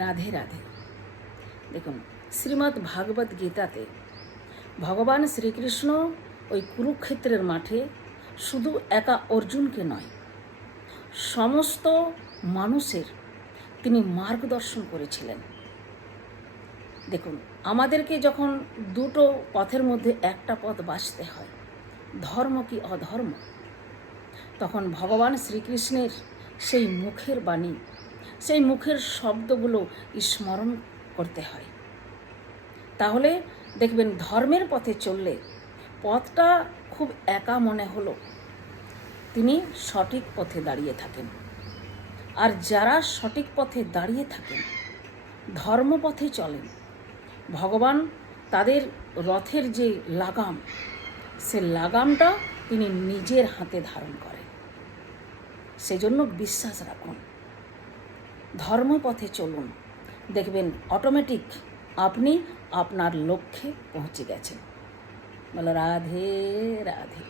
রাধে রাধে। দেখুন, শ্রীমদ্ ভাগবত গীতাতে ভগবান শ্রীকৃষ্ণ ওই কুরুক্ষেত্রের মাঠে শুধু একা অর্জুনকে নয়, সমস্ত মানুষের তিনি মার্গদর্শন করেছিলেন। দেখুন, আমাদেরকে যখন দুটো পথের মধ্যে একটা পথ বাছতে হয়, ধর্ম কি অধর্ম, তখন ভগবান শ্রীকৃষ্ণের সেই মুখের বাণী, সেই মুখের শব্দগুলো স্মরণ করতে হয়। তাহলে দেখবেন ধর্মের পথে চললে পথটা খুব একা মনে হলো, তিনি সঠিক পথে দাঁড়িয়ে থাকেন। আর যারা সঠিক পথে দাঁড়িয়ে থাকেন, ধর্মপথে চলেন, ভগবান তাদের রথের যে লাগাম, সে লাগামটা তিনি নিজের হাতে ধারণ করেন। সেজন্য বিশ্বাস রাখুন, ধর্মপথে চলুন, দেখবেন অটোমেটিক আপনি আপনার লক্ষ্যে পৌঁছে গেছেন। বলো রাধে রাধে।